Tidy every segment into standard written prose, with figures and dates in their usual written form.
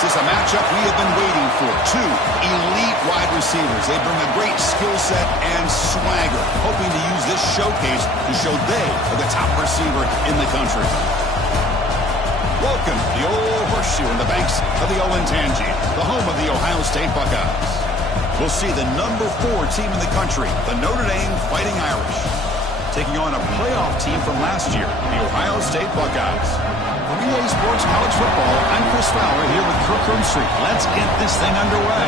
This is a matchup we have been waiting for. Two elite wide receivers. They bring a great skill set and swagger, hoping to use this showcase to show they are the top receiver in the country. Welcome to the Old Horseshoe in the banks of the Olentangy, the home of the Ohio State Buckeyes. We'll see the number 4 team in the country, the Notre Dame Fighting Irish, taking on a playoff team from last year, the Ohio State Buckeyes. For EA Sports College Football, I'm Chris Fowler here with Kirk Herbstreit. Let's get this thing underway.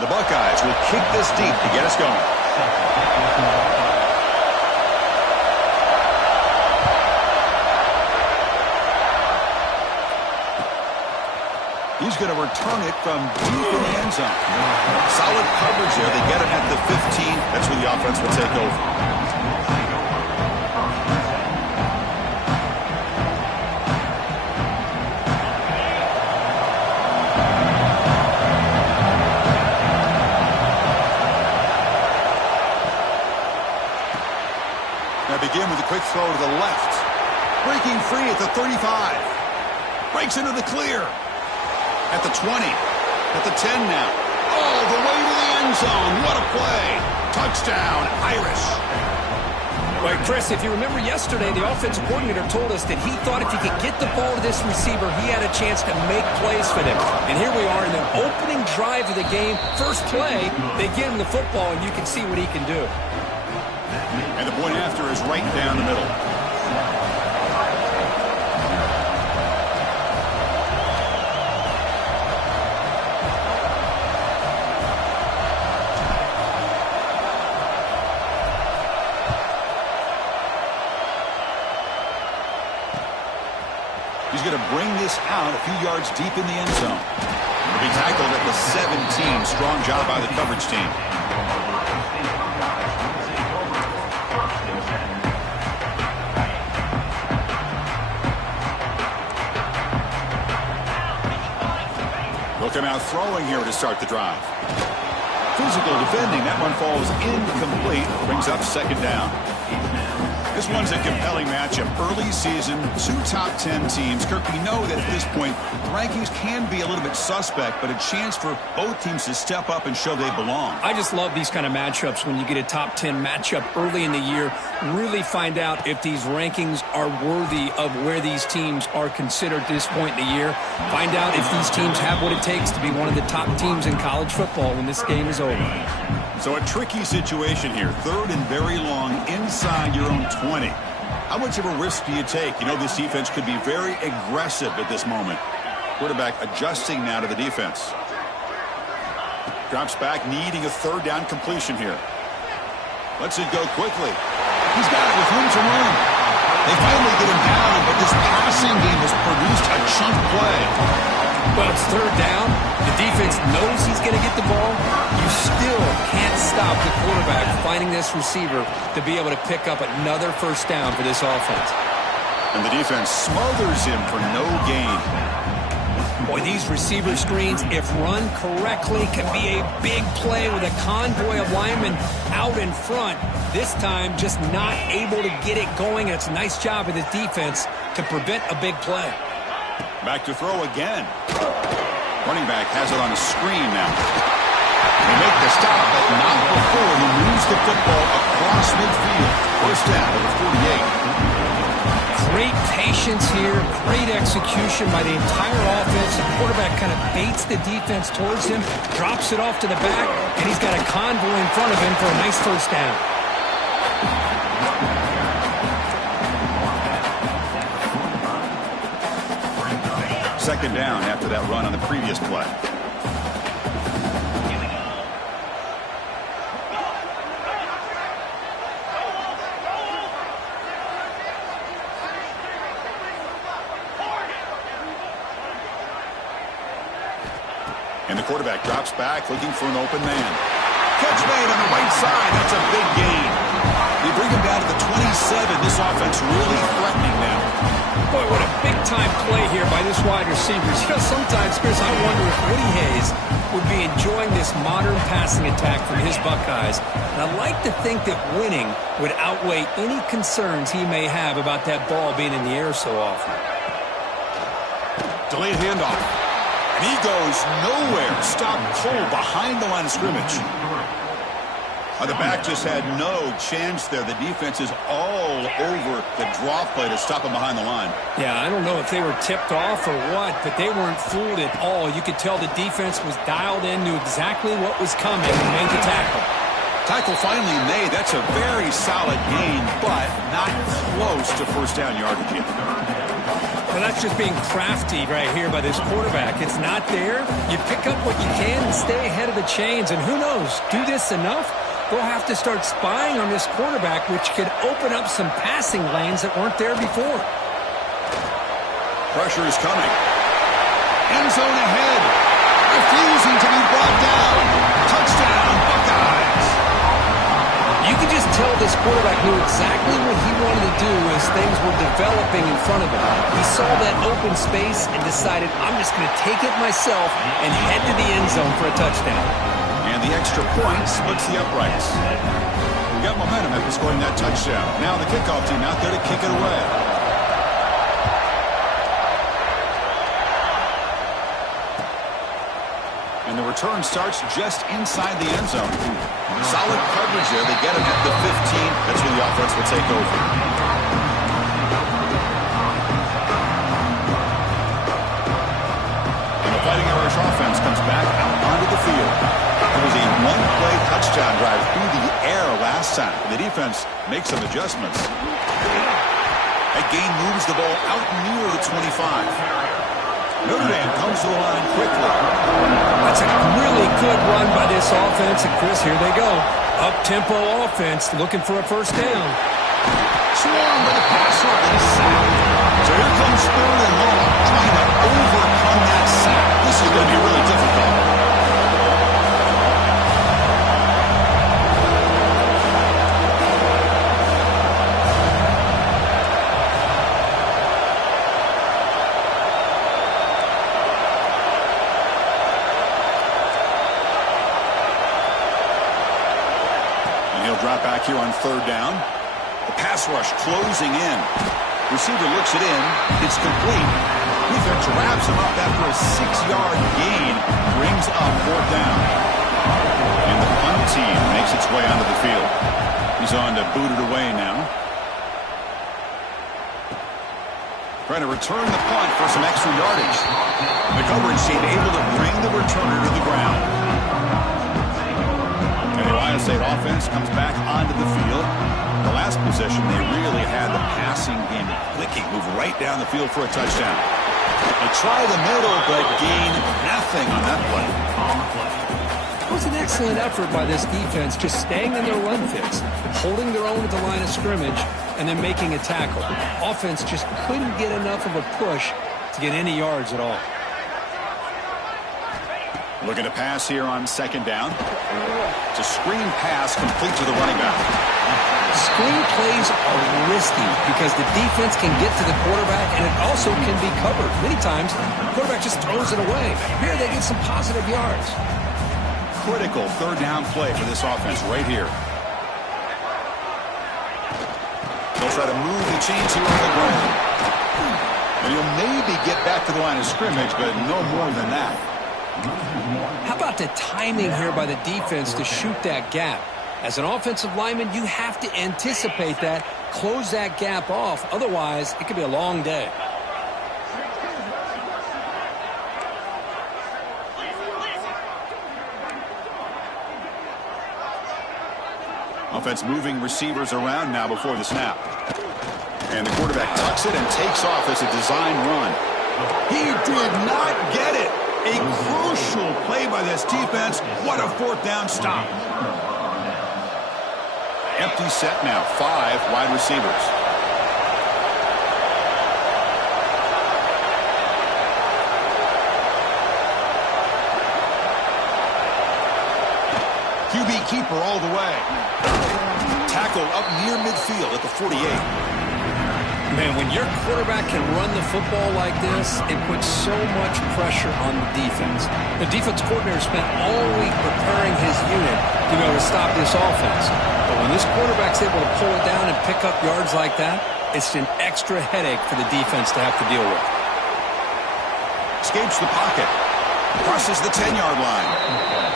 The Buckeyes will kick this deep to get us going. He's going to return it from deep in the end zone. Solid coverage there. They get it at the 15. That's where the offense will take over. Begin with a quick throw to the left. Breaking free at the 35. Breaks into the clear. At the 20. At the 10 now. All the way to the end zone. What a play. Touchdown, Irish. Well, Chris, if you remember yesterday, the offensive coordinator told us that he thought if he could get the ball to this receiver, he had a chance to make plays for them. And here we are in the opening drive of the game. First play, they get him the football, and you can see what he can do. And the point after is right down the middle. He's going to bring this out a few yards deep in the end zone. He'll be tackled at the 17. Strong job by the coverage team. He'll come out throwing here to start the drive. Physical defending. That one falls incomplete. Brings up second down. This one's a compelling matchup. Early season, 2 top 10 teams. Kirk, we know that at this point, the rankings can be a little bit suspect, but a chance for both teams to step up and show they belong. I just love these kind of matchups when you get a top 10 matchup early in the year. Really find out if these rankings are worthy of where these teams are considered at this point in the year. Find out if these teams have what it takes to be one of the top teams in college football when this game is over. So a tricky situation here. 3rd and very long inside your own 20. How much of a risk do you take? You know this defense could be very aggressive at this moment. Quarterback adjusting now to the defense. Drops back, needing a 3rd down completion here. Lets it go quickly. He's got it with room to run. They finally get him down, but this passing game has produced a chunk play. Well, it's 3rd down. The defense knows he's going to get the ball. You still can't stop the quarterback finding this receiver to be able to pick up another 1st down for this offense. And the defense smothers him for no gain. Boy, these receiver screens, if run correctly, can be a big play with a convoy of linemen out in front. This time, just not able to get it going. And it's a nice job of the defense to prevent a big play. Back to throw again. Running back has it on a screen now. They make the stop, but not before he moves the football across midfield. 1st down to the 48. Great patience here, great execution by the entire offense. The quarterback kind of baits the defense towards him, drops it off to the back, and he's got a convoy in front of him for a nice 1st down. Second down after that run on the previous play. And the quarterback drops back, looking for an open man. Catch made on the right side. That's a big gain. They bring him down to the 27. This offense really threatening now. Boy, what a big-time play here by this wide receiver. You know, sometimes, Chris, I wonder if Woody Hayes would be enjoying this modern passing attack from his Buckeyes. And I'd like to think that winning would outweigh any concerns he may have about that ball being in the air so often. Delayed handoff. And he goes nowhere. Stopped cold behind the line of scrimmage. The back just had no chance there. The defense is all over the draw play to stop him behind the line. Yeah, I don't know if they were tipped off or what, but they weren't fooled at all. You could tell the defense was dialed in, knew exactly what was coming, and made the tackle. Tackle finally made. That's a very solid gain, but not close to first down yardage yet. Well, that's just being crafty right here by this quarterback. It's not there. You pick up what you can and stay ahead of the chains, and who knows, do this enough, they'll have to start spying on this quarterback, which could open up some passing lanes that weren't there before. Pressure is coming. End zone ahead. Refusing to be brought down. Touchdown, Buckeyes. You could just tell this quarterback knew exactly what he wanted to do as things were developing in front of him. He saw that open space and decided, I'm just going to take it myself and head to the end zone for a touchdown. And the extra point splits the uprights. We got momentum after scoring that touchdown. Now the kickoff team out there to kick it away. And the return starts just inside the end zone. Solid coverage there. They get him at the 15. That's where the offense will take over. And the Fighting Irish offense comes back out onto the field. It was a one-play touchdown drive through the air last time. The defense makes some adjustments. That gain moves the ball out near the 25. Notre Dame comes to the line quickly. That's a really good run by this offense. And, Chris, here they go. Up-tempo offense looking for a first down. Swarmed by the pass rush. He's sacked. So here comes third and long, trying to overcome that sack. This is going to be really difficult. Drop back here on third down. The pass rush closing in. Receiver looks it in. It's complete. Defense wraps him up after a 6-yard gain. Brings up fourth down. And the punt team makes its way onto the field. He's on to boot it away now. Trying to return the punt for some extra yardage. The coverage team able to bring the returner to the ground. And the Ohio State offense comes back onto the field. The last possession, they really had the passing game clicking, move right down the field for a touchdown. They try the middle, but gain nothing on that play. It was an excellent effort by this defense, just staying in their run fits, holding their own at the line of scrimmage, and then making a tackle. Offense just couldn't get enough of a push to get any yards at all. Looking to pass here on second down. It's a screen pass complete to the running back. Screen plays are risky because the defense can get to the quarterback and it also can be covered. Many times, the quarterback just throws it away. Here they get some positive yards. Critical third down play for this offense right here. They'll try to move the chains here on the ground. And he'll maybe get back to the line of scrimmage, but no more than that. How about the timing here by the defense to shoot that gap? As an offensive lineman, you have to anticipate that, close that gap off. Otherwise, it could be a long day. Offense moving receivers around now before the snap. And the quarterback tucks it and takes off as a design run. He did not get it. A crucial play by this defense. What a fourth down stop. Empty set now. 5 wide receivers. beat keeper all the way. Tackle up near midfield at the 48. Man, when your quarterback can run the football like this, it puts so much pressure on the defense. The defense coordinator spent all week preparing his unit to be able to stop this offense. But when this quarterback's able to pull it down and pick up yards like that, it's an extra headache for the defense to have to deal with. Escapes the pocket. Crosses the 10-yard line.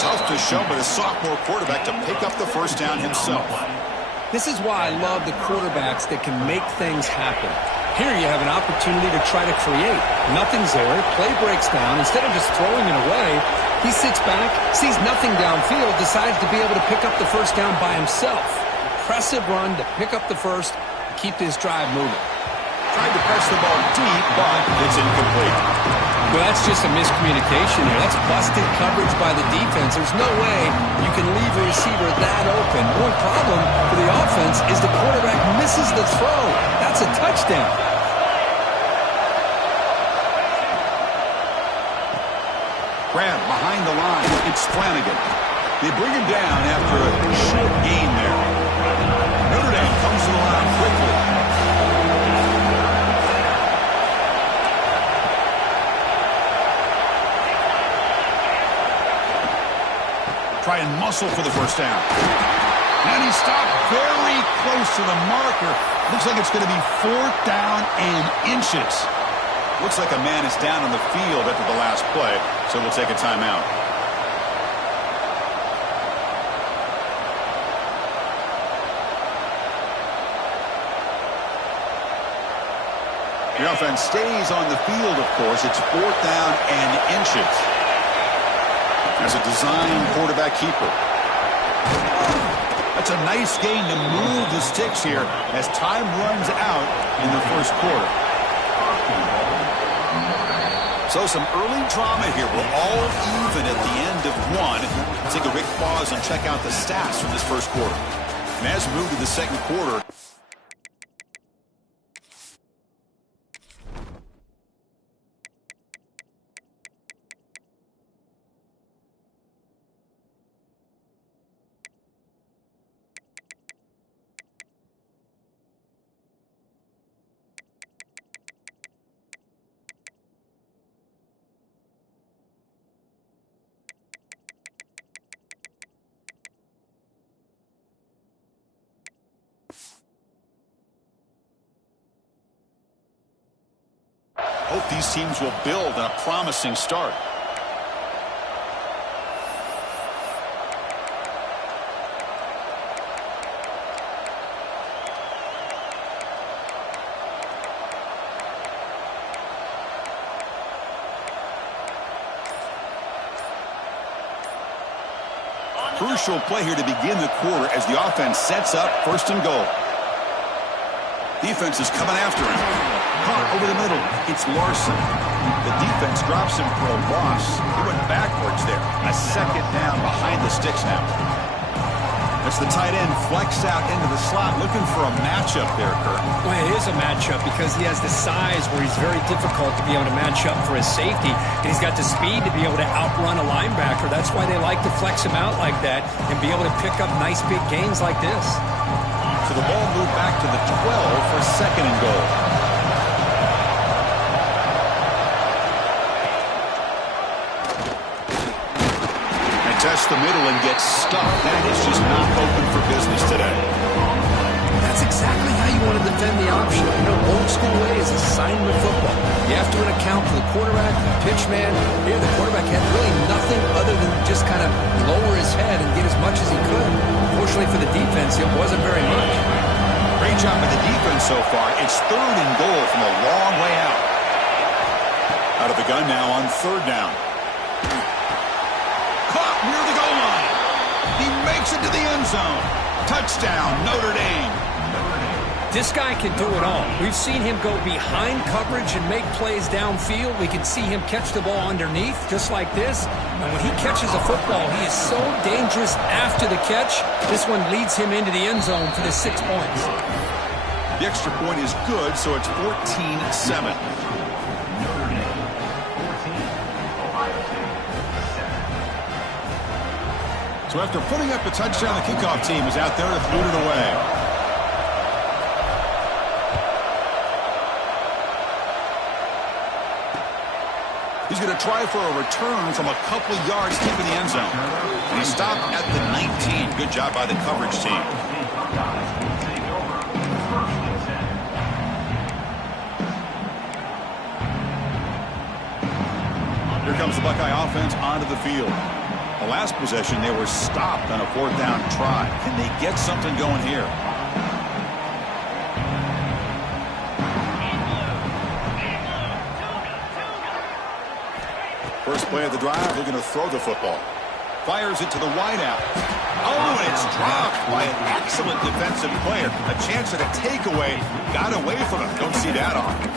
Tough to show, but a sophomore quarterback to pick up the first down himself. This is why I love the quarterbacks that can make things happen. Here you have an opportunity to try to create. Nothing's there. Play breaks down. Instead of just throwing it away, he sits back, sees nothing downfield, decides to be able to pick up the first down by himself. Impressive run to pick up the first, keep this drive moving. Tried to press the ball deep, but it's incomplete. Well, that's just a miscommunication here. That's busted coverage by the defense. There's no way you can leave a receiver that open. One problem for the offense is the quarterback misses the throw. That's a touchdown. Grab behind the line. It's Flanagan. They bring him down after a short gain there. Notre Dame comes to the line quickly. Try and muscle for the first down. And he stopped very close to the marker. Looks like it's going to be 4th down and inches. Looks like a man is down on the field after the last play, so we'll take a timeout. The offense stays on the field, of course. It's 4th down and inches. As a design quarterback keeper. That's a nice gain to move the sticks here as time runs out in the first quarter. So some early drama here. We're all even at the end of one. Let's take a quick pause and check out the stats from this first quarter. And as we move to the second quarter, hope these teams will build on a promising start. Crucial play here to begin the quarter as the offense sets up 1st and goal. Defense is coming after him. Caught over the middle. It's Larson. The defense drops him for a loss. He went backwards there. A 2nd down behind the sticks now. That's the tight end flex out into the slot, looking for a matchup there, Kurt. Well, it is a matchup because he has the size where he's very difficult to be able to match up for his safety, and he's got the speed to be able to outrun a linebacker. That's why they like to flex him out like that and be able to pick up nice big gains like this. So the ball moved back to the 12 for 2nd and goal. Test the middle and gets stuck. That is just not open for business today. That's exactly how you want to defend the option. You know, old school way is assignment football. You have to account for the quarterback, the pitch man. Here, the quarterback had really nothing other than just kind of lower his head and get as much as he could. Fortunately for the defense, it wasn't very much. Great job by the defense so far. It's 3rd and goal from a long way out. Out of the gun now on 3rd down. Caught near the goal line. He makes it to the end zone. Touchdown, Notre Dame. This guy can do it all. We've seen him go behind coverage and make plays downfield. We can see him catch the ball underneath, just like this. And when he catches a football, he is so dangerous after the catch. This one leads him into the end zone for the 6 points. The extra point is good, so it's 14-7. So after putting up a touchdown, the kickoff team is out there to boot it away. He's going to try for a return from a couple yards deep in the end zone. And he stopped at the 19. Good job by the coverage team. Here comes the Buckeye offense onto the field. The last possession, they were stopped on a fourth down try. Can they get something going here? First play of the drive, they're going to throw the football. Fires it to the wideout. Oh, and it's dropped by an excellent defensive player. A chance at a takeaway. Got away from him. Don't see that often.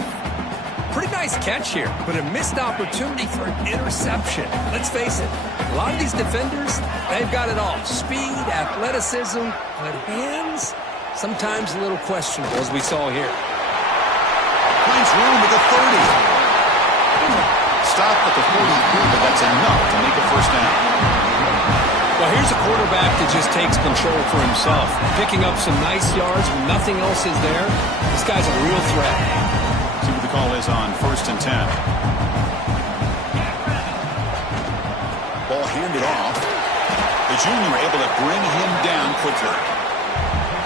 Pretty nice catch here, but a missed opportunity for an interception. Let's face it, a lot of these defenders, they've got it all. Speed, athleticism, but hands, sometimes a little questionable, as we saw here. Finds room at the 30. Stop at the 43, but that's enough to make a first down. Well, here's a quarterback that just takes control for himself. Picking up some nice yards when nothing else is there. This guy's a real threat. See what the call is on 1st and 10. Ball handed off. The junior able to bring him down quickly.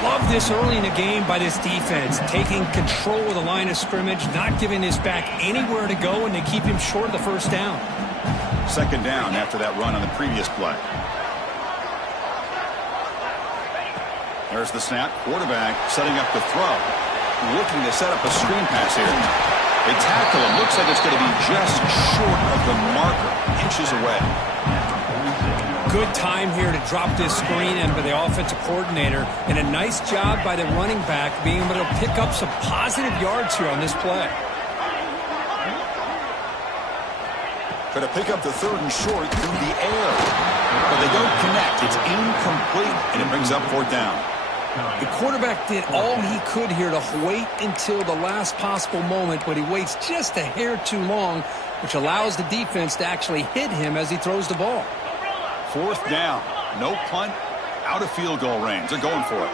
Love this early in the game by this defense, taking control of the line of scrimmage, not giving this back anywhere to go, and they keep him short of the first down. Second down after that run on the previous play. There's the snap. Quarterback setting up the throw. Looking to set up a screen pass here. They tackle him. Looks like it's going to be just short of the marker. Inches away. Good time here to drop this screen in by the offensive coordinator, and a nice job by the running back being able to pick up some positive yards here on this play. Going to pick up the 3rd and short through the air. But they don't connect. It's incomplete, and it brings up 4th down. The quarterback did all he could here to wait until the last possible moment, but he waits just a hair too long, which allows the defense to actually hit him as he throws the ball. 4th down. No punt. Out of field goal range. They're going for it.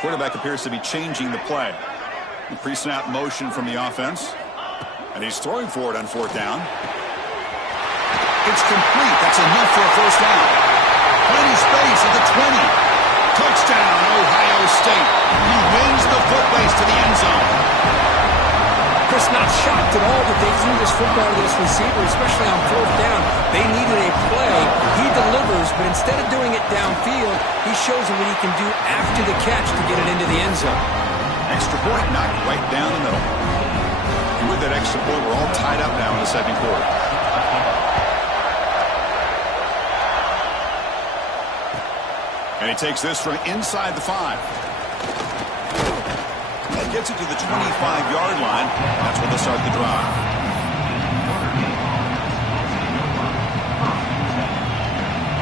Quarterback appears to be changing the play. The pre-snap motion from the offense. And he's throwing for it on 4th down. It's complete. That's enough for a first down. Plenty space at the 20. Touchdown, Ohio State. He wins the foot race to the end zone. Chris, not shocked at all that they threw this football to this receiver, especially on 4th down. They needed a play. He delivers, but instead of doing it downfield, he shows them what he can do after the catch to get it into the end zone. Extra point knocked right down the middle. And with that extra point, we're all tied up now in the second quarter. And he takes this from inside the 5. That gets it to the 25-yard line. That's where they'll start the drive.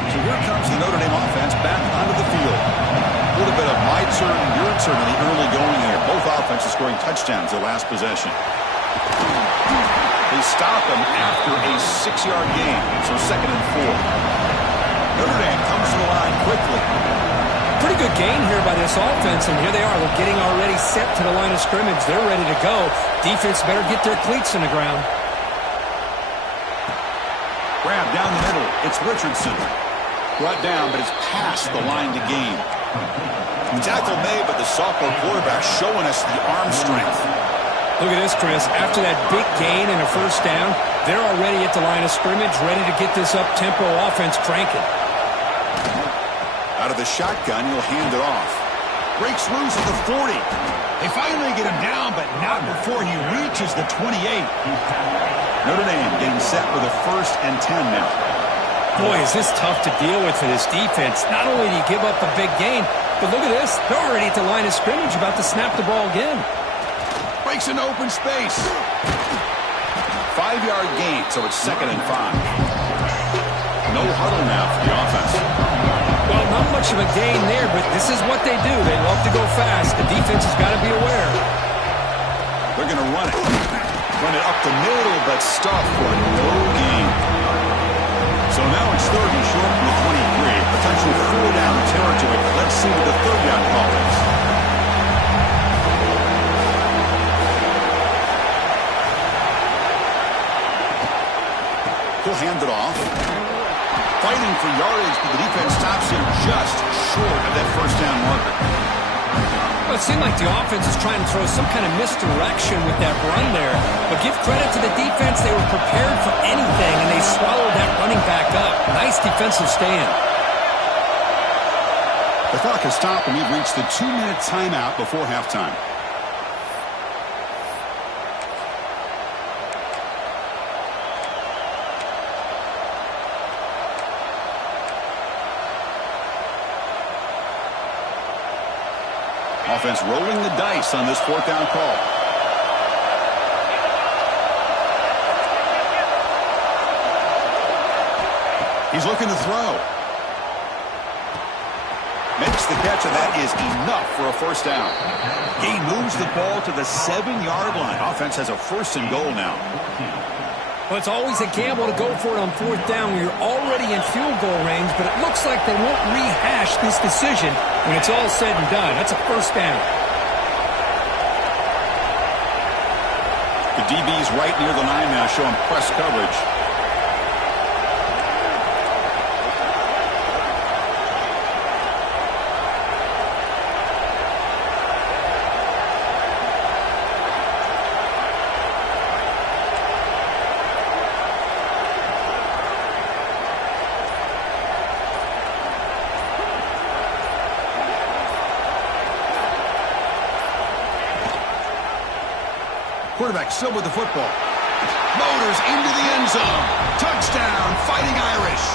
So here comes the Notre Dame offense back onto the field. A little bit of my turn, your turn in the early going here. Both offenses scoring touchdowns their last possession. They stop him after a 6-yard gain, so 2nd and 4. Notre Dame comes to the line quickly. Pretty good gain here by this offense, and here they are. They're getting already set to the line of scrimmage. They're ready to go. Defense better get their cleats in the ground. Grab down the middle. It's Richardson. Brought down, but it's past the line to gain. Tackle made, but the sophomore quarterback showing us the arm strength. Look at this, Chris. After that big gain and a first down, they're already at the line of scrimmage, ready to get this up-tempo offense cranking. Out of the shotgun, he'll hand it off. Breaks loose at the 40. They finally get him down, but not before he reaches the 28. Notre Dame getting set with a 1st and 10 now. Boy, is this tough to deal with for this defense. Not only do you give up a big gain, but look at this. They're already at the line of scrimmage, about to snap the ball again. Breaks into open space. 5-yard gain, so it's 2nd and 5. No huddle now for the offense. Well, not much of a gain there, but this is what they do. They love to go fast. The defense has got to be aware. They're going to run it. Run it up the middle, but stuffed for no gain. So now it's 3rd and short from the 23. Potential 4-down territory. Let's see what the 3rd down call is. He'll hand it off. Fighting for yardage, but the defense stops him just short of that 1st down marker. Well, it seemed like the offense is trying to throw some kind of misdirection with that run there. But give credit to the defense. They were prepared for anything, and they swallowed that running back up. Nice defensive stand. The clock has stopped, and we've reached the 2-minute timeout before halftime. Offense rolling the dice on this 4th down call. He's looking to throw. Makes the catch, and that is enough for a 1st down. He moves the ball to the 7-yard line. Offense has a 1st and goal now. Well, it's always a gamble to go for it on 4th down when you're already in field goal range, but it looks like they won't rehash this decision when it's all said and done. That's a 1st down. The DB's right near the line now, showing press coverage. Quarterback still with the football. Motors into the end zone. Touchdown, Fighting Irish.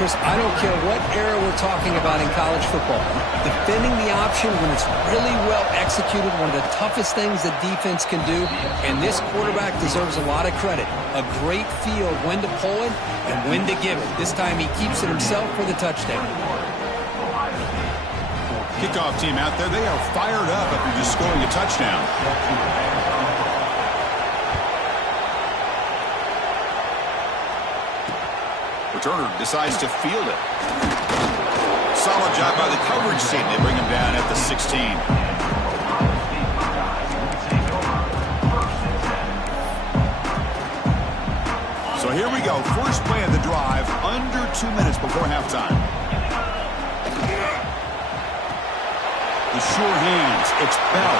Chris, I don't care what era we're talking about in college football. Defending the option when it's really well executed, one of the toughest things the defense can do, and this quarterback deserves a lot of credit. A great feel of when to pull it and when to give it. This time he keeps it himself for the touchdown. Kickoff team out there. They are fired up after just scoring a touchdown. Returner decides to field it. Solid job by the coverage team. They bring him down at the 16. So here we go. First play of the drive, under 2 minutes before halftime. The sure hands. It's Bell.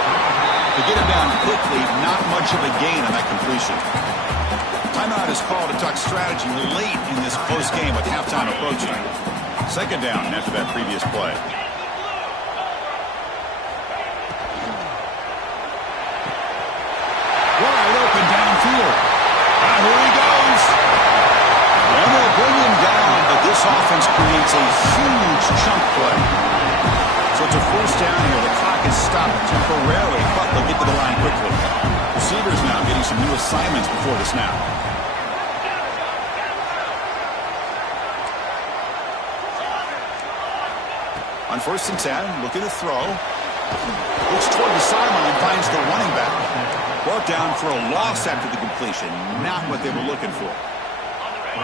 To get him down quickly, not much of a gain on that completion. Timeout is called to talk strategy late in this close game with halftime approaching. 2nd down after that previous play. Wide open downfield. Here he goes. And they'll bring him down, but this offense creates a huge chunk play. So it's a 1st down here. The clock is stopped temporarily, but they'll get to the line quickly. Receivers now getting some new assignments before the snap. On 1st and 10, looking to throw. Looks toward the sideline, finds the running back. Brought down for a loss after the completion. Not what they were looking for.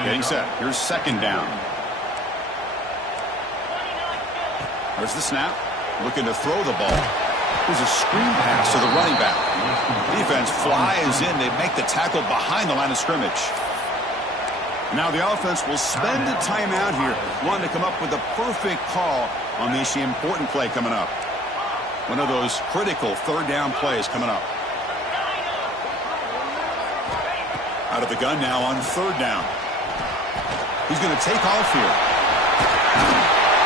Getting set. Here's 2nd down. There's the snap. Looking to throw the ball. There's a screen pass to the running back. Defense flies in. They make the tackle behind the line of scrimmage. Now the offense will spend a timeout here, wanting to come up with the perfect call on this important play coming up. One of those critical 3rd down plays coming up. Out of the gun now on 3rd down. He's going to take off here.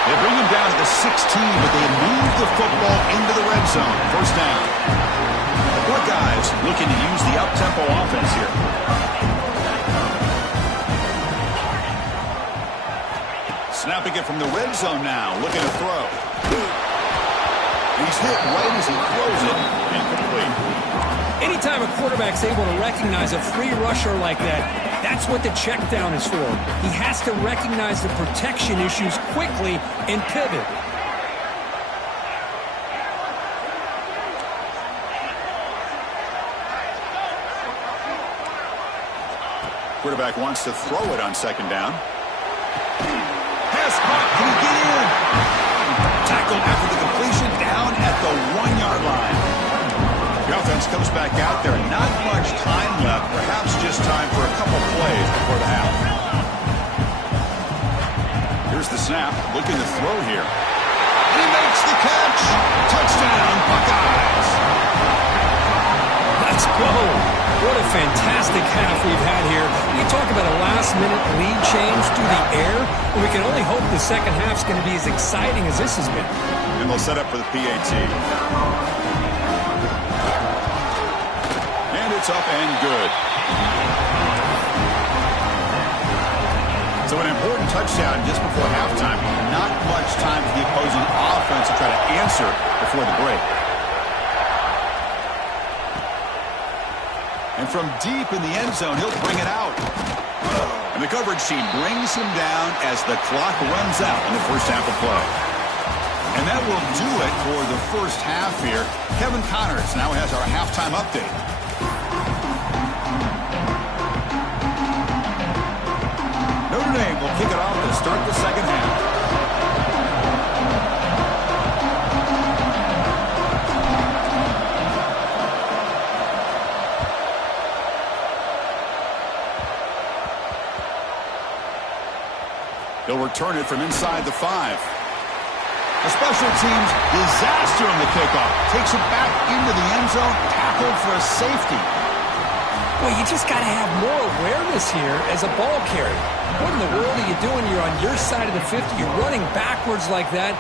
They bring him down to the 16, but they move the football into the red zone. 1st down. The Buckeyes looking to use the up-tempo offense here. Snapping it from the red zone now, looking to throw. He's hit right as he throws it, incomplete. Anytime a quarterback's able to recognize a free rusher like that, that's what the check down is for. He has to recognize the protection issues quickly and pivot. Quarterback wants to throw it on second down. Pass caught. Can he get in? Tackled after the completion down at the 1-yard line. The offense comes back out there. Not much time left. Perhaps just time for a couple plays before the half. Here's the snap. Looking to throw here. He makes the catch. Touchdown, Buckeyes. Let's go. What a fantastic half we've had here. You talk about a last-minute lead change through the air, and we can only hope the second half's going to be as exciting as this has been. And they'll set up for the PAT. And it's up and good. So an important touchdown just before halftime. Not much time for the opposing offense to try to answer before the break. And from deep in the end zone, he'll bring it out. And the coverage team brings him down as the clock runs out in the first half of play. And that will do it for the first half here. Kevin Connors now has our halftime update. Notre Dame will kick it off to start the second half. He'll return it from inside the 5. A special teams disaster on the kickoff. Takes it back into the end zone, tackled for a safety. Well, you just got to have more awareness here as a ball carrier. What in the world are you doing? You're on your side of the 50. You're running backwards like that.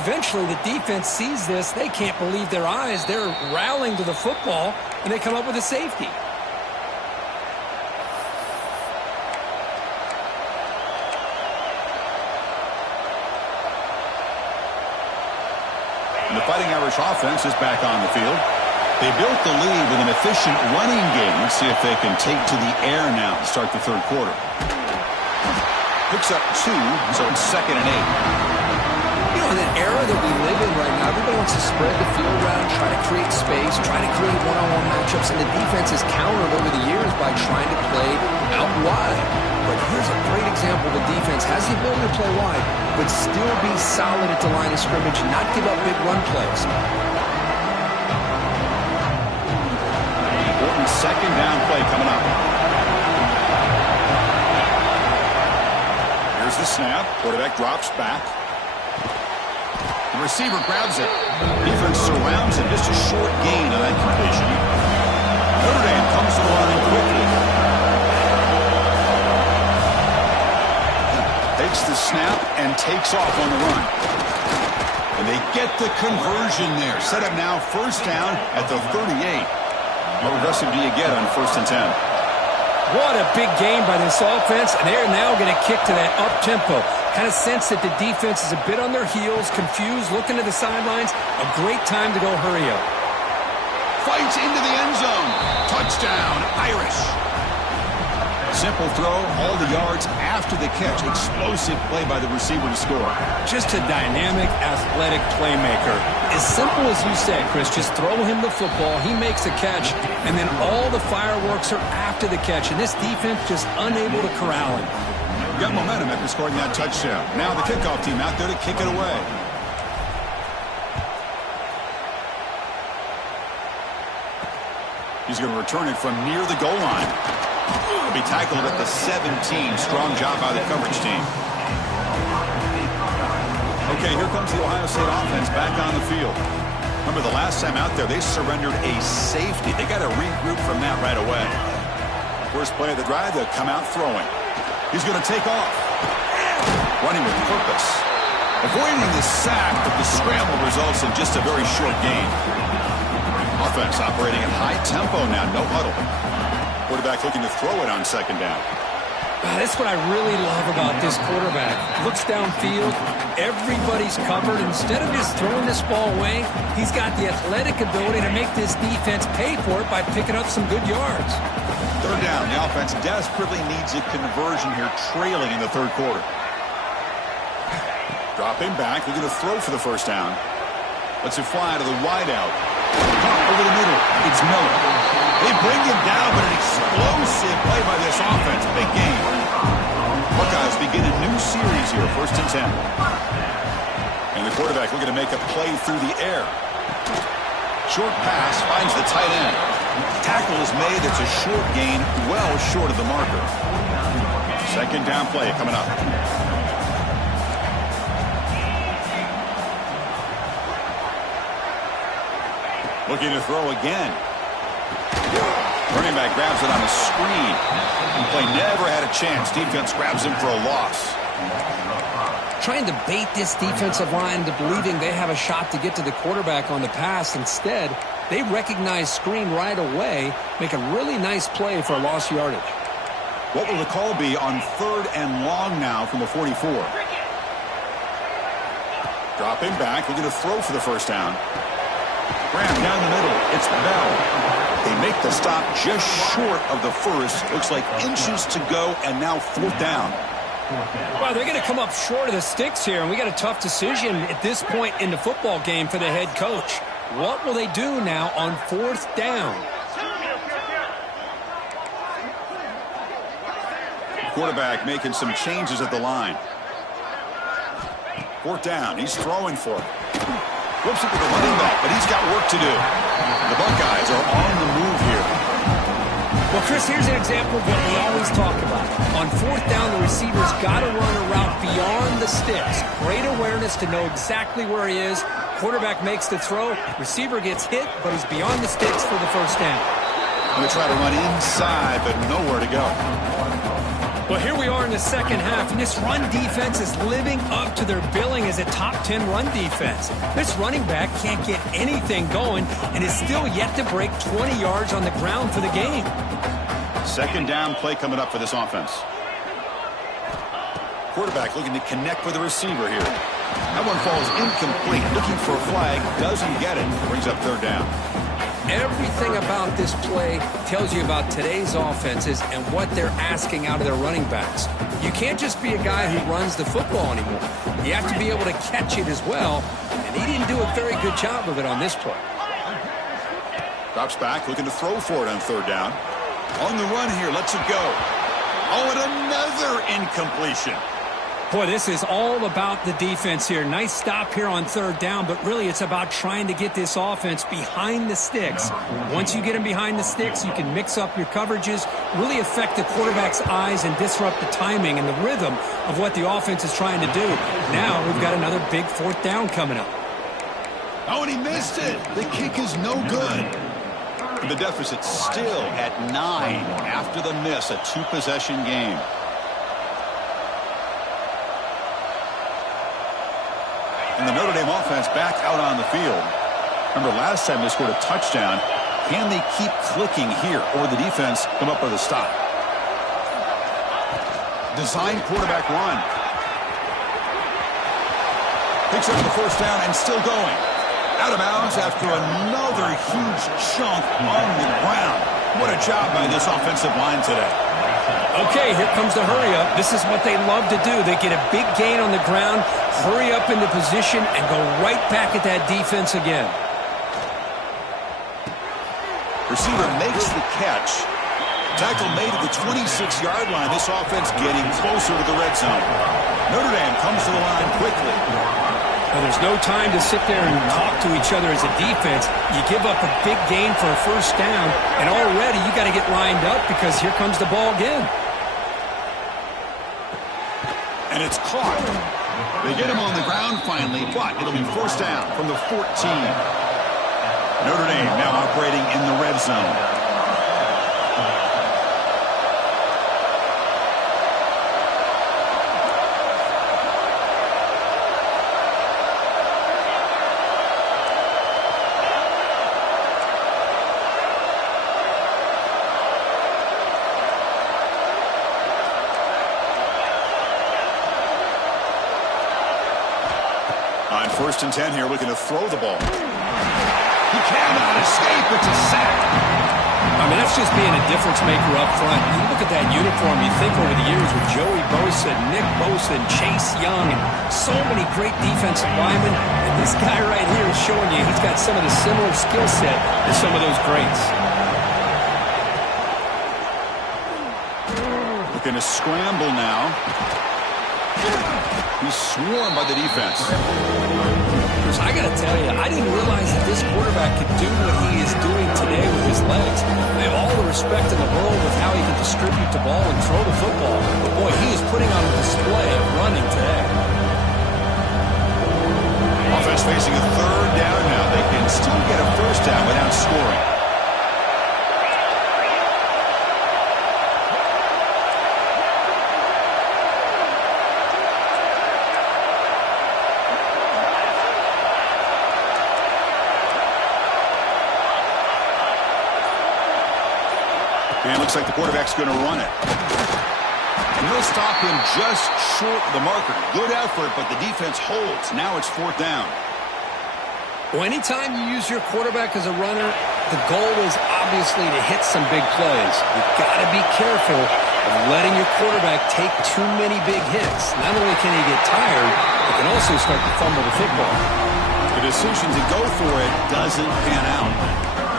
Eventually, the defense sees this. They can't believe their eyes. They're rallying to the football, and they come up with a safety. And the Fighting Irish offense is back on the field. They built the lead with an efficient running game. Let's see if they can take to the air now to start the third quarter. Picks up 2, so it's 2nd and 8. You know, in an era that we live in right now, everybody wants to spread the field around, try to create space, try to create one-on-one matchups, and the defense has countered over the years by trying to play out wide. But here's a great example. The defense has the ability to play wide, but still be solid at the line of scrimmage, not give up big run plays. Important second down play coming up. Here's the snap. Quarterback drops back. The receiver grabs it. Defense surrounds him. Just a short gain on that completion. Notre Dame comes to the line quickly. Takes the snap and takes off on the run. And they get the conversion there. Set up now first down at the 38. How aggressive do you get on 1st and 10? What a big game by this offense, and they're now going to kick to that up-tempo. Kind of sense that the defense is a bit on their heels, confused, looking to the sidelines. A great time to go hurry up. Fights into the end zone. Touchdown, Irish. Simple throw, all the yards after the catch. Explosive play by the receiver to score. Just a dynamic, athletic playmaker. As simple as you said, Chris, just throw him the football, he makes a catch, and then all the fireworks are after the catch, and this defense just unable to corral him. Got momentum after scoring that touchdown. Now the kickoff team out there to kick it away. He's going to return it from near the goal line. He'll be tackled at the 17. Strong job by the coverage team. Okay, here comes the Ohio State offense back on the field. Remember, the last time out there, they surrendered a safety. They got to regroup from that right away. First play of the drive, they'll come out throwing. He's going to take off. Running with purpose. Avoiding the sack, but the scramble results in just a very short gain. Offense operating at high tempo now, no huddle. Quarterback looking to throw it on second down. That's what I really love about this quarterback. Looks downfield, everybody's covered. Instead of just throwing this ball away, he's got the athletic ability to make this defense pay for it by picking up some good yards. Third down, the offense desperately needs a conversion here, trailing in the third quarter. Dropping back, looking to throw for the first down. Lets it fly to the wideout. Caught over the middle. It's Miller. They bring him down, but an explosive play by this offense. Big game. Buckeyes begin a new series here, 1st and 10. And the quarterback looking to make a play through the air. Short pass finds the tight end. Tackle is made. It's a short gain, well short of the marker. 2nd down play coming up. Looking to throw again. Running back grabs it on a screen. The play never had a chance. Defense grabs him for a loss. Trying to bait this defensive line into believing they have a shot to get to the quarterback on the pass. Instead, they recognize screen right away, make a really nice play for a lost yardage. What will the call be on 3rd and long now from the 44? Dropping back, looking to throw for the 1st down. Graham down the middle. It's Bell. They make the stop just short of the 1st. Looks like inches to go, and now 4th down. Well, they're going to come up short of the sticks here, and we got a tough decision at this point in the football game for the head coach. What will they do now on 4th down? Quarterback making some changes at the line. 4th down. He's throwing for it. Flips it to the running back, but he's got work to do. The Buckeyes are on the move here. Well, Chris, here's an example of what we always talk about. On 4th down, the receiver's got to run a route beyond the sticks. Great awareness to know exactly where he is. Quarterback makes the throw. Receiver gets hit, but he's beyond the sticks for the 1st down. Going to try to run inside, but nowhere to go. Well, here we are in the 2nd half, and this run defense is living up to their billing as a top 10 run defense. This running back can't get anything going and is still yet to break 20 yards on the ground for the game. 2nd down play coming up for this offense. Quarterback looking to connect with the receiver here. That one falls incomplete. Looking for a flag, doesn't get it. Brings up 3rd down. Everything about this play tells you about today's offenses and what they're asking out of their running backs. You can't just be a guy who runs the football anymore. You have to be able to catch it as well, and he didn't do a very good job of it on this play. Drops back, looking to throw for it on 3rd down. On the run here, lets it go. Oh, and another incompletion. Boy, this is all about the defense here. Nice stop here on 3rd down, but really it's about trying to get this offense behind the sticks. Once you get them behind the sticks, you can mix up your coverages, really affect the quarterback's eyes and disrupt the timing and the rhythm of what the offense is trying to do. Now we've got another big 4th down coming up. Oh, and he missed it. The kick is no good. And the deficit still at 9 after the miss, a 2-possession game. And the Notre Dame offense back out on the field. Remember, last time they scored a touchdown. Can they keep clicking here, or the defense come up with a stop? Design quarterback run. Picks up the 1st down and still going. Out of bounds after another huge chunk on the ground. What a job by this offensive line today. Okay, here comes the hurry up. This is what they love to do. They get a big gain on the ground, hurry up into position, and go right back at that defense again. Receiver makes the catch. Tackle made at the 26-yard line. This offense getting closer to the red zone. Notre Dame comes to the line quickly. Well, there's no time to sit there and talk to each other as a defense. You give up a big gain for a 1st down, and already you got to get lined up because here comes the ball again. And it's caught. They get him on the ground finally, but it'll be 1st down from the 14. Notre Dame now operating in the red zone. On 1st and 10 here, looking to throw the ball. He cannot escape. It's a sack. I mean, that's just being a difference maker up front. You look at that uniform, you think over the years with Joey Bosa, Nick Bosa, and Chase Young, and so many great defensive linemen. And this guy right here is showing you he's got some of the similar skill set as some of those greats. Looking to scramble now. He's swarmed by the defense. I got to tell you, I didn't realize that this quarterback could do what he is doing today with his legs. I have all the respect in the world with how he can distribute the ball and throw the football. But boy, he is putting on a display of running today. Offense facing a third down now. They can still get a first down without scoring. And it looks like the quarterback's going to run it. And they'll stop him just short of the marker. Good effort, but the defense holds. Now it's fourth down. Well, anytime you use your quarterback as a runner, the goal is obviously to hit some big plays. You've got to be careful of letting your quarterback take too many big hits. Not only can he get tired, he can also start to fumble the football. The decision to go for it doesn't pan out.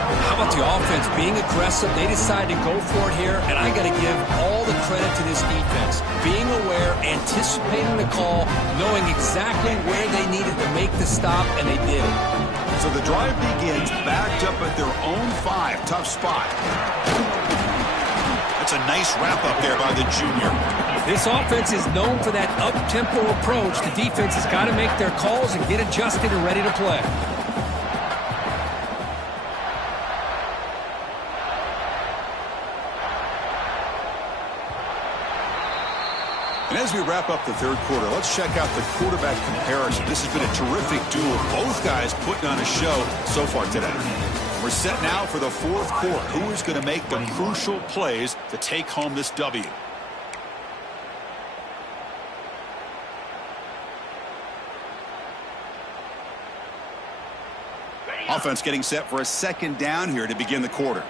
How about the offense being aggressive? They decide to go for it here, and I got to give all the credit to this defense. Being aware, anticipating the call, knowing exactly where they needed to make the stop, and they did it. So the drive begins backed up at their own 5. Tough spot. That's a nice wrap-up there by the junior. This offense is known for that up-tempo approach. The defense has got to make their calls and get adjusted and ready to play. And as we wrap up the third quarter, let's check out the quarterback comparison. This has been a terrific duel. Both guys putting on a show so far today. We're set now for the fourth quarter. Who is going to make the crucial plays to take home this W? Offense getting set for a second down here to begin the quarter.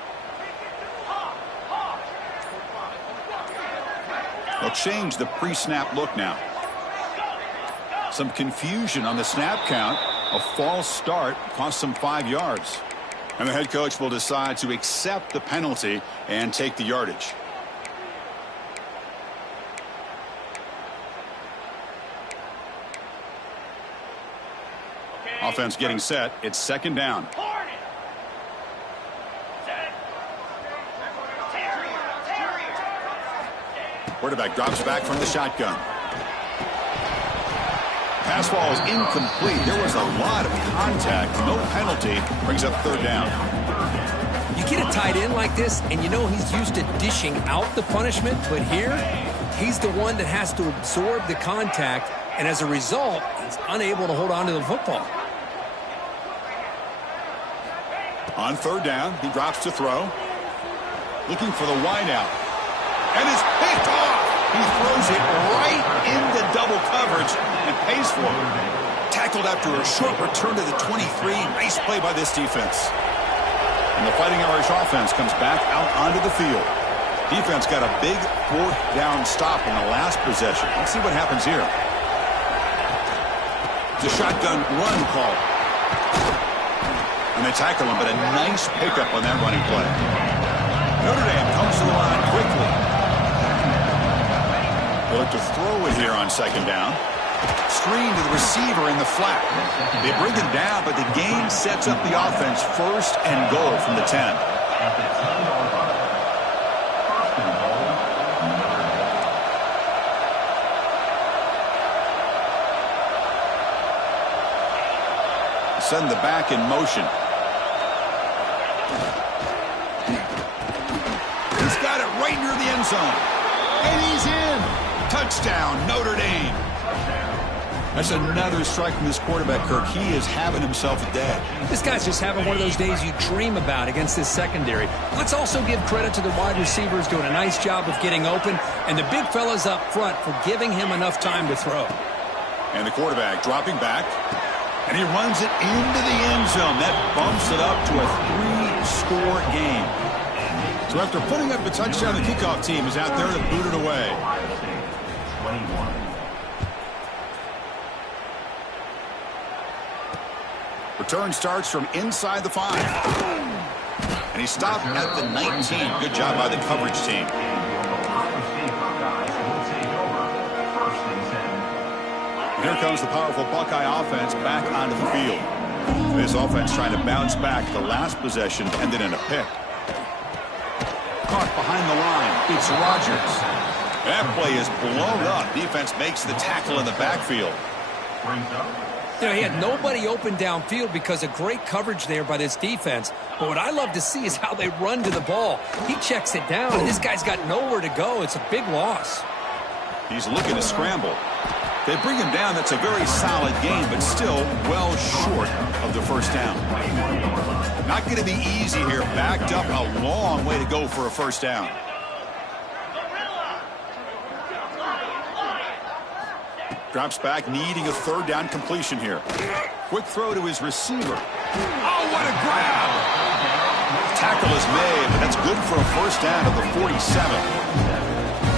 They'll change the pre-snap look now. Some confusion on the snap count. A false start cost them 5 yards. And the head coach will decide to accept the penalty and take the yardage. Offense getting set. It's second down. Quarterback drops back from the shotgun. Pass ball is incomplete. There was a lot of contact. No penalty. Brings up third down. You get a tight end like this, and you know he's used to dishing out the punishment, but here, he's the one that has to absorb the contact, and as a result, he's unable to hold on to the football. On third down, he drops to throw. Looking for the wideout. And it's picked off. He throws it right into double coverage and pays for it. Tackled after a short return to the 23. Nice play by this defense. And the Fighting Irish offense comes back out onto the field. Defense got a big fourth down stop in the last possession. Let's see what happens here. The shotgun run call. And they tackle him, but a nice pickup on that running play. Notre Dame comes to the line quickly. They look to throw it here on second down. Screen to the receiver in the flat. They bring it down, but the gain sets up the offense first and goal from the 10. Send the back in motion. He's got it right near the end zone. And he's in. Touchdown, Notre Dame. That's another strike from this quarterback, Kirk. He is having himself a day. This guy's just having one of those days you dream about against this secondary. Let's also give credit to the wide receivers doing a nice job of getting open, and the big fellas up front for giving him enough time to throw. And the quarterback dropping back, and he runs it into the end zone. That bumps it up to a 3-score game. So after putting up the touchdown, the kickoff team is out there to boot it away. Return starts from inside the 5. And he stopped at the 19. Good job by the coverage team. Here comes the powerful Buckeye offense back onto the field. This offense trying to bounce back. The last possession ended in a pick. Caught behind the line. It's Rodgers. That play is blown up. Defense makes the tackle in the backfield. You know, he had nobody open downfield because of great coverage there by this defense. But what I love to see is how they run to the ball. He checks it down, and this guy's got nowhere to go. It's a big loss. He's looking to scramble. They bring him down. That's a very solid game, but still well short of the first down. Not going to be easy here. Backed up, a long way to go for a first down. Drops back, needing a third down completion here. Quick throw to his receiver. Oh, what a grab! Tackle is made, but that's good for a first down at the 47.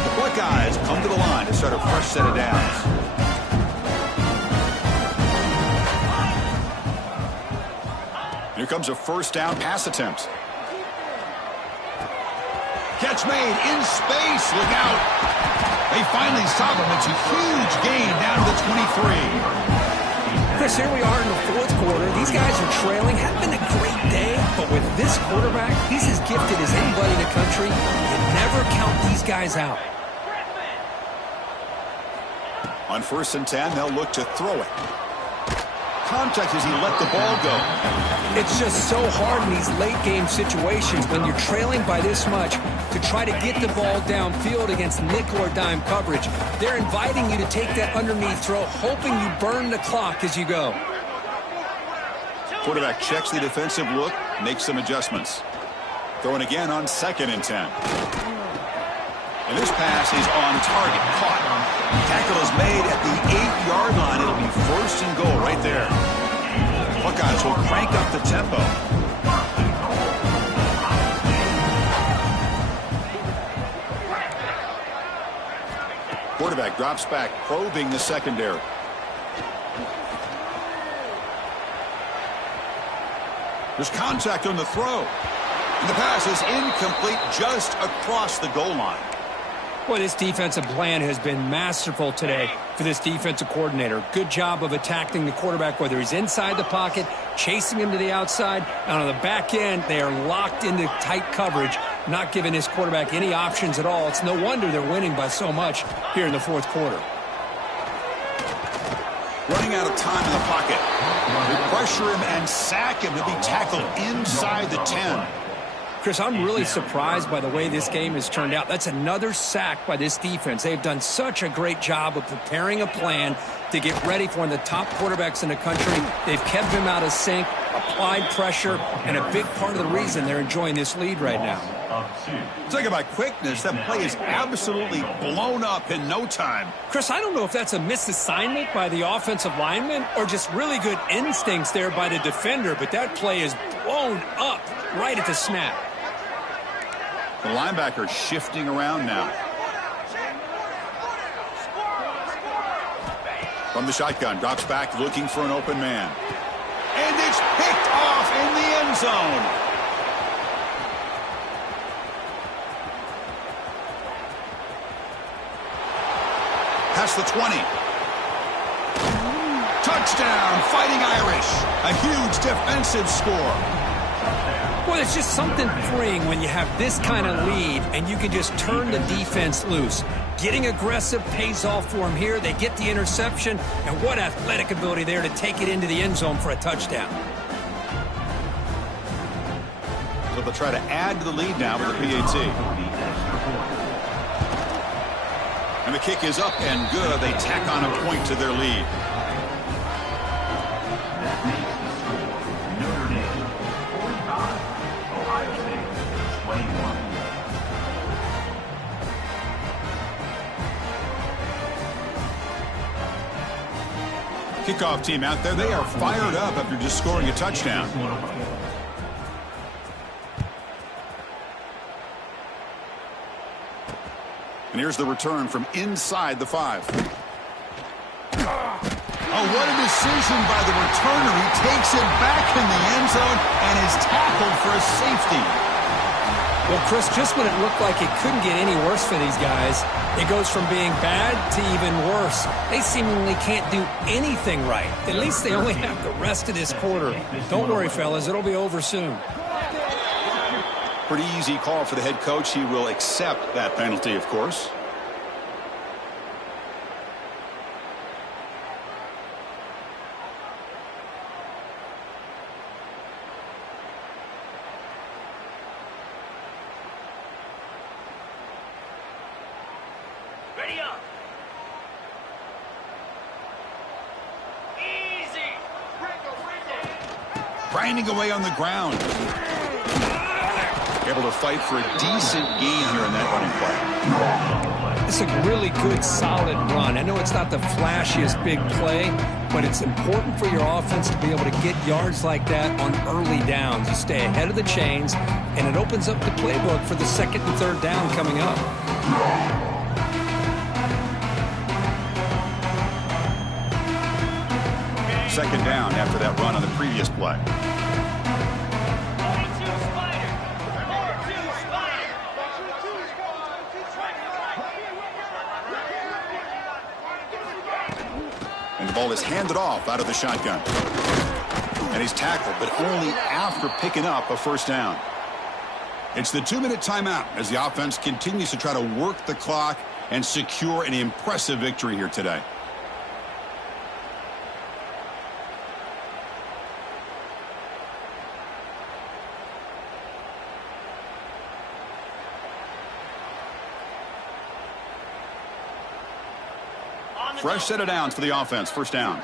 The Buckeyes come to the line to start a fresh set of downs. Here comes a first down pass attempt. Catch made in space. Look out. They finally stop him. It's a huge gain down to the 23. Chris, here we are in the fourth quarter. These guys are trailing. Had been a great day, but with this quarterback, he's as gifted as anybody in the country. You never count these guys out. On 1st and 10, they'll look to throw it. Contact as he let the ball go. It's just so hard in these late game situations when you're trailing by this much to try to get the ball downfield against nickel or dime coverage. They're inviting you to take that underneath throw, hoping you burn the clock as you go. Quarterback checks the defensive look, makes some adjustments. Throwing again on 2nd and 10. And this pass is on target, caught. Tackle is made at the 8-yard line. It'll be 1st and goal right there. Buckeyes will crank up the tempo. Quarterback drops back, probing the secondary. There's contact on the throw. And the pass is incomplete just across the goal line. Boy, this defensive plan has been masterful today for this defensive coordinator. Good job of attacking the quarterback, whether he's inside the pocket, chasing him to the outside, and on the back end, they are locked into tight coverage, not giving this quarterback any options at all. It's no wonder they're winning by so much here in the fourth quarter. Running out of time in the pocket. They pressure him and sack him to be tackled inside the 10. Chris, I'm really surprised by the way this game has turned out. That's another sack by this defense. They've done such a great job of preparing a plan to get ready for one of the top quarterbacks in the country. They've kept him out of sync, applied pressure, and a big part of the reason they're enjoying this lead right now. Talking about quickness, that play is absolutely blown up in no time. Chris, I don't know if that's a misassignment by the offensive lineman or just really good instincts there by the defender, but that play is blown up right at the snap. The linebacker shifting around now. From the shotgun, drops back looking for an open man. And it's picked off in the end zone. Past the 20. Touchdown, Fighting Irish. A huge defensive score. Well, it's just something freeing when you have this kind of lead and you can just turn the defense loose. Getting aggressive pays off for them here. They get the interception, and what athletic ability there to take it into the end zone for a touchdown. So they'll try to add to the lead now with the PAT. And the kick is up and good. They tack on a point to their lead. Kickoff team out there. They are fired up after just scoring a touchdown. And here's the return from inside the 5. Oh, what a decision by the returner. He takes it back in the end zone and is tackled for a safety. Well, Chris, just when it looked like it couldn't get any worse for these guys, it goes from being bad to even worse. They seemingly can't do anything right. At least they only have the rest of this quarter. Don't worry, fellas. It'll be over soon. Pretty easy call for the head coach. He will accept that penalty, of course. Ready up. Easy. Grinding away on the ground. Able to fight for a decent gain here in that running play. It's a really good, solid run. I know it's not the flashiest big play, but it's important for your offense to be able to get yards like that on early downs. You stay ahead of the chains, and it opens up the playbook for the second and third down coming up. Second down after that run on the previous play. And the ball is handed off out of the shotgun. And he's tackled, but only after picking up a first down. It's the 2-minute timeout as the offense continues to try to work the clock and secure an impressive victory here today. Fresh set of downs for the offense. First down.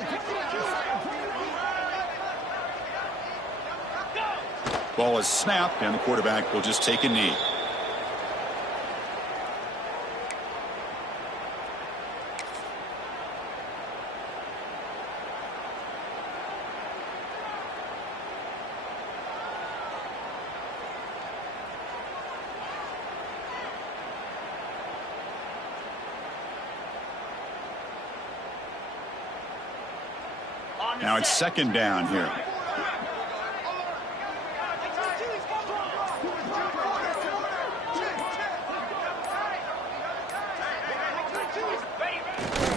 Ball is snapped, and the quarterback will just take a knee. Now it's second down here.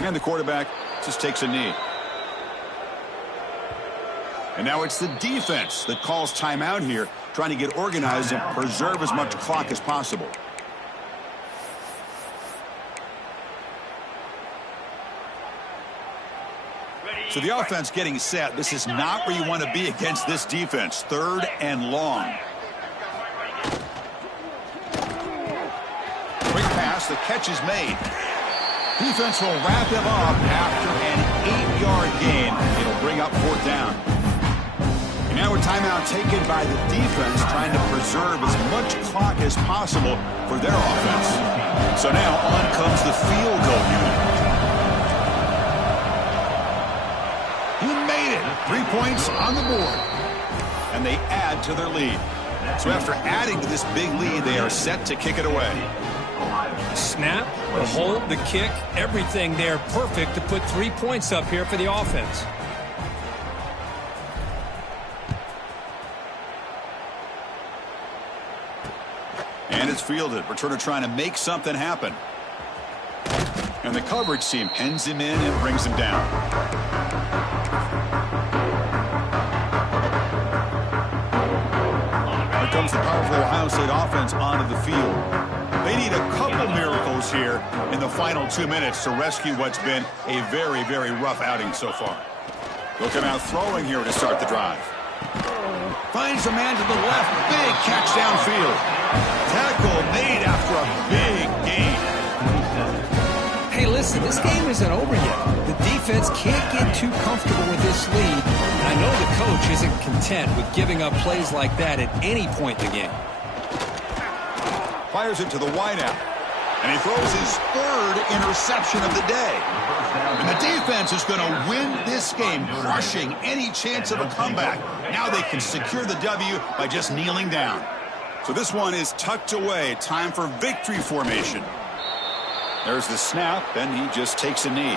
And the quarterback just takes a knee. And now it's the defense that calls timeout here, trying to get organized and preserve as much clock as possible. So the offense getting set. This is not where you want to be against this defense. Third and long. Quick pass. The catch is made. Defense will wrap him up after an 8-yard gain. It'll bring up fourth down. And now a timeout taken by the defense, trying to preserve as much clock as possible for their offense. So now on comes the field goal unit. He made it. 3 points on the board. And they add to their lead. So after adding to this big lead, they are set to kick it away. Snap, the hold, the kick, everything there perfect to put 3 points up here for the offense. And it's fielded. Returner trying to make something happen. And the coverage team pens him in and brings him down. Here comes the powerful Ohio State offense onto the field. They need a couple miracles here in the final 2 minutes to rescue what's been a very, very rough outing so far. They'll come out throwing here to start the drive. Finds a man to the left. Big catch downfield. Tackle made after a big gain. Hey, listen, this game isn't over yet. The defense can't get too comfortable with this lead. And I know the coach isn't content with giving up plays like that at any point in the game. Fires it to the wideout. And he throws his third interception of the day. And the defense is going to win this game, crushing any chance of a comeback. Now they can secure the W by just kneeling down. So this one is tucked away. Time for victory formation. There's the snap, and he just takes a knee.